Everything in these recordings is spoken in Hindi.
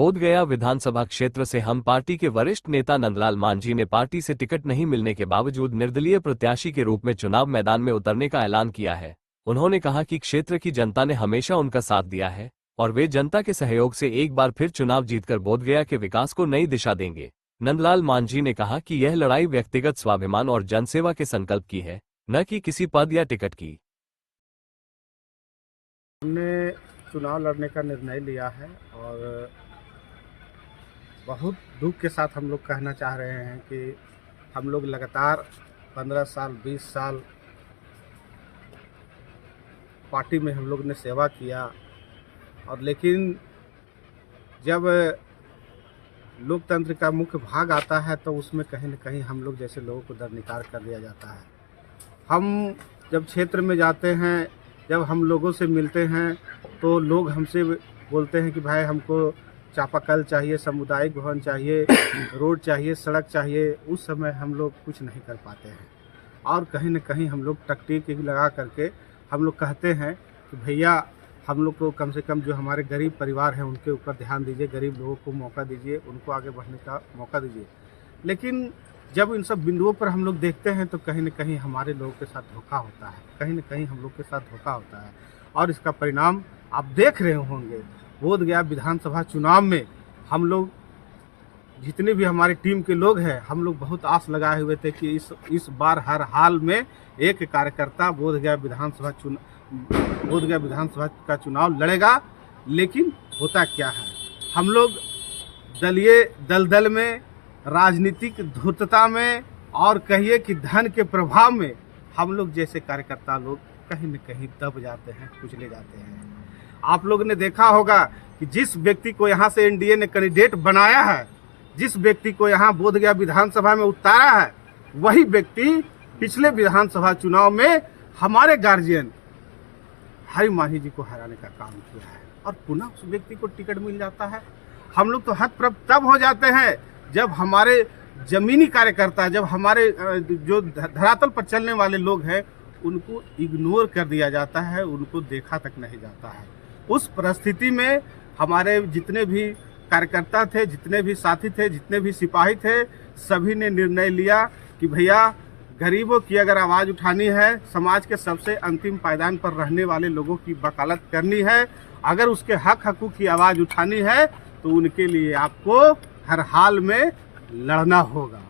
बोधगया विधानसभा क्षेत्र से हम पार्टी के वरिष्ठ नेता नंदलाल मांझी ने पार्टी से टिकट नहीं मिलने के बावजूद निर्दलीय प्रत्याशी के रूप में चुनाव मैदान में उतरने का ऐलान किया है। उन्होंने कहा कि क्षेत्र की जनता ने हमेशा उनका साथ दिया है और वे जनता के सहयोग से एक बार फिर चुनाव जीतकर बोधगया के विकास को नई दिशा देंगे। नंदलाल मांझी ने कहा कि यह लड़ाई व्यक्तिगत स्वाभिमान और जनसेवा के संकल्प की है, न कि किसी पद या टिकट की। हमने चुनाव लड़ने का निर्णय लिया है और बहुत दुख के साथ हम लोग कहना चाह रहे हैं कि हम लोग लगातार 15 साल 20 साल पार्टी में हम लोग ने सेवा किया और लेकिन जब लोकतंत्र का मुख्य भाग आता है तो उसमें कहीं न कहीं हम लोग जैसे लोगों को दरकिनार कर दिया जाता है। हम जब क्षेत्र में जाते हैं, जब हम लोगों से मिलते हैं तो लोग हमसे बोलते हैं कि भाई हमको चापाकल चाहिए, सामुदायिक भवन चाहिए, रोड चाहिए, सड़क चाहिए। उस समय हम लोग कुछ नहीं कर पाते हैं और कहीं न कहीं हम लोग टकटीक लगा करके हम लोग कहते हैं कि भैया हम लोग को कम से कम जो हमारे गरीब परिवार हैं उनके ऊपर ध्यान दीजिए, गरीब लोगों को मौका दीजिए, उनको आगे बढ़ने का मौका दीजिए। लेकिन जब इन सब बिंदुओं पर हम लोग देखते हैं तो कहीं न कहीं हमारे लोगों के साथ धोखा होता है, कहीं न कहीं हम लोग के साथ धोखा होता है और इसका परिणाम आप देख रहे होंगे। बोधगया विधानसभा चुनाव में हम लोग जितने भी हमारी टीम के लोग हैं, हम लोग बहुत आस लगाए हुए थे कि इस बार हर हाल में एक कार्यकर्ता बोधगया विधानसभा का चुनाव लड़ेगा। लेकिन होता क्या है, हम लोग दलीय दलदल में, राजनीतिक धूर्तता में और कहिए कि धन के प्रभाव में हम लोग जैसे कार्यकर्ता लोग कहीं न कहीं दब जाते हैं, कुचले जाते हैं। आप लोग ने देखा होगा कि जिस व्यक्ति को यहाँ से एनडीए ने कैंडिडेट बनाया है, जिस व्यक्ति को यहाँ बोधगया विधानसभा में उतारा है, वही व्यक्ति पिछले विधानसभा चुनाव में हमारे गार्जियन हरि मांझी जी को हराने का काम किया है और पुनः उस व्यक्ति को टिकट मिल जाता है। हम लोग तो हतप्रभ तब हो जाते हैं जब हमारे जमीनी कार्यकर्ता, जब हमारे जो धरातल पर चलने वाले लोग हैं उनको इग्नोर कर दिया जाता है, उनको देखा तक नहीं जाता है। उस परिस्थिति में हमारे जितने भी कार्यकर्ता थे, जितने भी साथी थे, जितने भी सिपाही थे, सभी ने निर्णय लिया कि भैया गरीबों की अगर आवाज़ उठानी है, समाज के सबसे अंतिम पायदान पर रहने वाले लोगों की वकालत करनी है, अगर उसके हक हकूक़ की आवाज़ उठानी है तो उनके लिए आपको हर हाल में लड़ना होगा।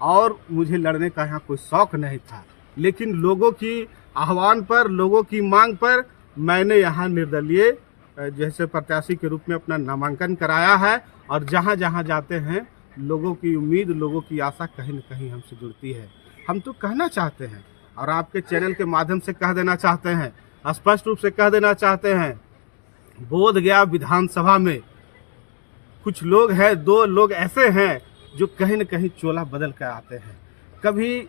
और मुझे लड़ने का यहाँ कोई शौक़ नहीं था, लेकिन लोगों की आह्वान पर, लोगों की मांग पर मैंने यहाँ निर्दलीय जैसे प्रत्याशी के रूप में अपना नामांकन कराया है और जहाँ जहाँ जाते हैं लोगों की उम्मीद, लोगों की आशा कहीं न कहीं हमसे जुड़ती है। हम तो कहना चाहते हैं और आपके चैनल के माध्यम से कह देना चाहते हैं, स्पष्ट रूप से कह देना चाहते हैं, बोधगया विधानसभा में कुछ लोग हैं, 2 लोग ऐसे हैं जो कहीं न कहीं चोला बदल कर आते हैं। कभी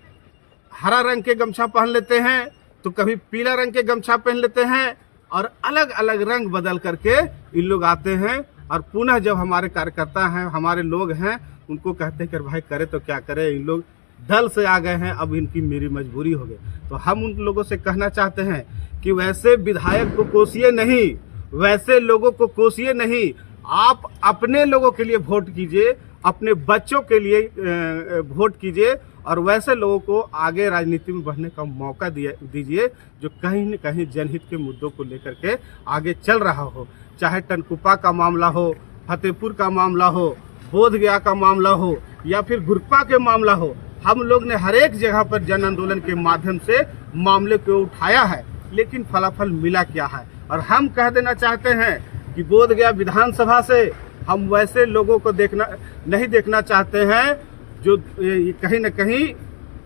हरा रंग के गमछा पहन लेते हैं तो कभी पीला रंग के गमछा पहन लेते हैं और अलग अलग रंग बदल करके इन लोग आते हैं और पुनः जब हमारे कार्यकर्ता हैं, हमारे लोग हैं, उनको कहते हैं कि भाई करे तो क्या करे, इन लोग दल से आ गए हैं, अब इनकी मेरी मजबूरी हो गई। तो हम उन लोगों से कहना चाहते हैं कि वैसे विधायक को कोसिए नहीं, वैसे लोगों को कोसिए नहीं, आप अपने लोगों के लिए वोट कीजिए, अपने बच्चों के लिए वोट कीजिए और वैसे लोगों को आगे राजनीति में बढ़ने का मौका दीजिए जो कहीं न कहीं जनहित के मुद्दों को लेकर के आगे चल रहा हो। चाहे टनकुपा का मामला हो, फतेहपुर का मामला हो, बोधगया का मामला हो या फिर गुरपा के मामला हो, हम लोग ने हर एक जगह पर जन आंदोलन के माध्यम से मामले को उठाया है, लेकिन फलाफल मिला क्या है। और हम कह देना चाहते हैं कि बोधगया विधानसभा से हम वैसे लोगों को नहीं देखना चाहते हैं जो कहीं न कहीं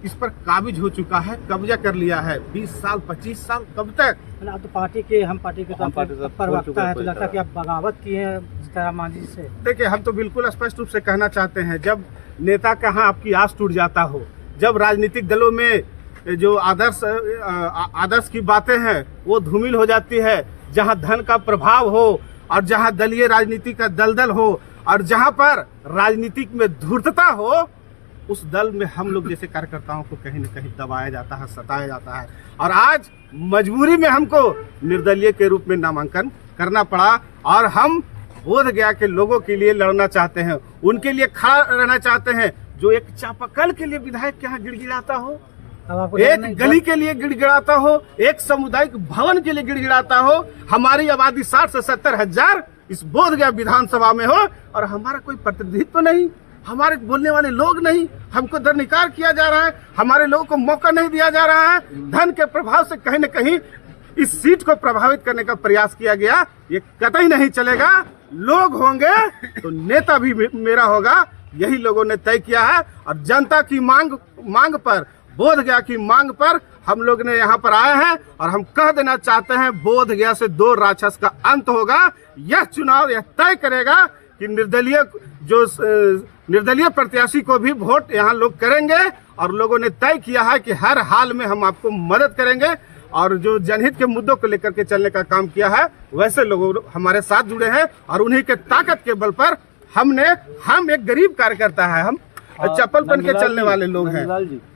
इस पर काबिज हो चुका है, कब्जा कर लिया है। 20 साल 25 साल कब तक? तो पार्टी के प्रवक्ता है तो लगता है कि आप बगावत किए हैं जितना मांझी से। देखिए, हम तो बिल्कुल स्पष्ट रूप से कहना चाहते हैं, जब नेता का यहाँ आपकी आस टूट जाता हो, जब राजनीतिक दलों में जो आदर्श की बातें हैं वो धूमिल हो जाती है, जहाँ धन का प्रभाव हो और जहाँ दलीय राजनीति का दलदल हो और जहाँ पर राजनीतिक में धूर्तता हो, उस दल में हम लोग जैसे कार्यकर्ताओं को कहीं न कहीं दबाया जाता है, सताया जाता है। और आज मजबूरी में हमको निर्दलीय के रूप में नामांकन करना पड़ा और हम बोध गया के लोगों के लिए लड़ना चाहते हैं, उनके लिए खड़ा रहना चाहते हैं। जो एक चापाकल के लिए विधायक के यहाँ गिड़गिड़ाता हो, एक गली के लिए गिड़गिड़ाता हो, एक सामुदायिक भवन के लिए गिड़गिड़ाता हो, हमारी आबादी 60 से 70 हजार इस बोध गया विधानसभा में हो और हमारा कोई प्रतिनिधित्व नहीं, हमारे बोलने वाले लोग नहीं, हमको दरनिकार किया जा रहा है, हमारे लोगों को मौका नहीं दिया जा रहा है। धन के प्रभाव से कहीं न कहीं इस सीट को प्रभावित करने का प्रयास किया गया। ये कतई नहीं चलेगा। लोग होंगे तो नेता भी मेरा होगा, यही लोगों ने तय किया है। और जनता की मांग पर, बोध गया की मांग पर हम लोग ने यहाँ पर आए हैं और हम कह देना चाहते हैं, बोध गया से 2 राक्षस का अंत होगा। यह चुनाव यह तय करेगा कि निर्दलीय प्रत्याशी को भी वोट यहाँ लोग करेंगे और लोगों ने तय किया है कि हर हाल में हम आपको मदद करेंगे। और जो जनहित के मुद्दों को लेकर के चलने का काम किया है, वैसे लोग हमारे साथ जुड़े हैं और उन्हीं के ताकत के बल पर हम एक गरीब कार्यकर्ता है, हम चप्पल पहन के चलने वाले लोग हैं,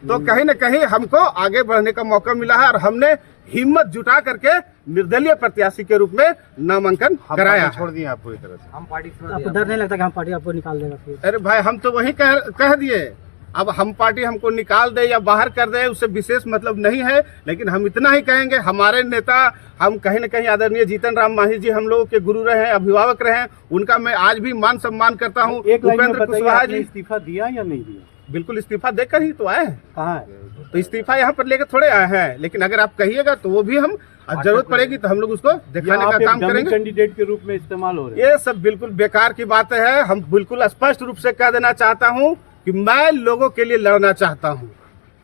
तो कहीं न कहीं हमको आगे बढ़ने का मौका मिला है और हमने हिम्मत जुटा करके निर्दलीय प्रत्याशी के रूप में नामांकन कराया। छोड़ दिए आप पूरी तरह से। हम पार्टी, आपको डर नहीं लगता कि हम पार्टी आपको निकाल देगा फिर? अरे भाई, हम तो वही कह दिए। अब हम पार्टी हमको निकाल दे या बाहर कर दे, उससे विशेष मतलब नहीं है, लेकिन हम इतना ही कहेंगे, हमारे नेता, हम कहीं न कहीं आदरणीय जीतन राम मांझी जी हम लोगों के गुरु रहे हैं, अभिभावक रहे हैं, उनका मैं आज भी मान सम्मान करता हूँ। उपेंद्र कुशवाहा जी इस्तीफा दिया या नहीं दिया? बिल्कुल इस्तीफा देकर ही तो आए हैं। कहाँ है? तो इस्तीफा यहाँ पर लेकर थोड़े आए हैं, लेकिन अगर आप कहिएगा तो वो भी हम जरूरत पड़ेगी तो हम लोग उसको दिखाने का काम करेंगे। कैंडिडेट के रूप में इस्तेमाल हो रहे हैं। ये सब बिल्कुल बेकार की बातें है। हम बिल्कुल स्पष्ट रूप से कह देना चाहता हूँ कि मैं लोगों के लिए लड़ना चाहता हूँ,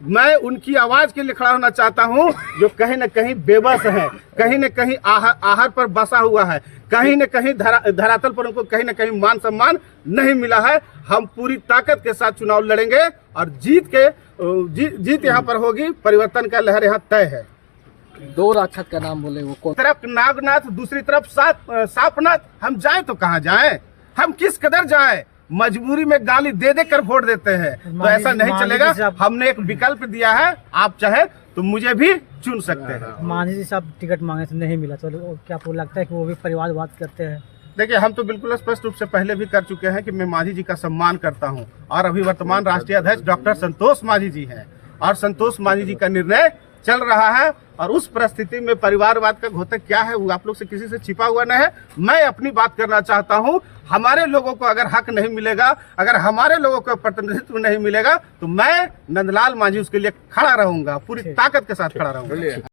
मैं उनकी आवाज के लिए खड़ा होना चाहता हूँ जो कहीं न कहीं बेबस है, कहीं न कहीं आहार पर बसा हुआ है, कहीं न कहीं धरातल पर उनको कहीं न कहीं मान सम्मान नहीं मिला है। हम पूरी ताकत के साथ चुनाव लड़ेंगे और जीत यहाँ पर होगी। परिवर्तन का लहर यहाँ तय है। 2 राक्षस का नाम बोले, वो कौन? तरफ नागनाथ, दूसरी तरफ सापनाथ। हम जाए तो कहाँ जाएं? हम किस कदर जाएं? मजबूरी में गाली दे दे कर वोट देते हैं, तो ऐसा नहीं चलेगा। हमने एक विकल्प दिया है, आप चाहे तो मुझे भी चुन सकते हैं। मांझी जी साहब टिकट मांगे से नहीं मिला, तो क्या आपको लगता है कि वो भी परिवारवाद करते हैं? देखिए, हम तो बिल्कुल स्पष्ट रूप से पहले भी कर चुके हैं कि मैं मांझी जी का सम्मान करता हूं और अभी वर्तमान राष्ट्रीय अध्यक्ष डॉक्टर संतोष मांझी जी हैं और संतोष मांझी जी का निर्णय चल रहा है। और उस परिस्थिति में परिवारवाद का घोतक क्या है वो आप लोग से किसी से छिपा हुआ नहीं है। मैं अपनी बात करना चाहता हूं। हमारे लोगों को अगर हक नहीं मिलेगा, अगर हमारे लोगों को प्रतिनिधित्व नहीं मिलेगा, तो मैं नंदलाल मांझी उसके लिए खड़ा रहूंगा, पूरी ताकत के साथ खड़ा रहूंगा।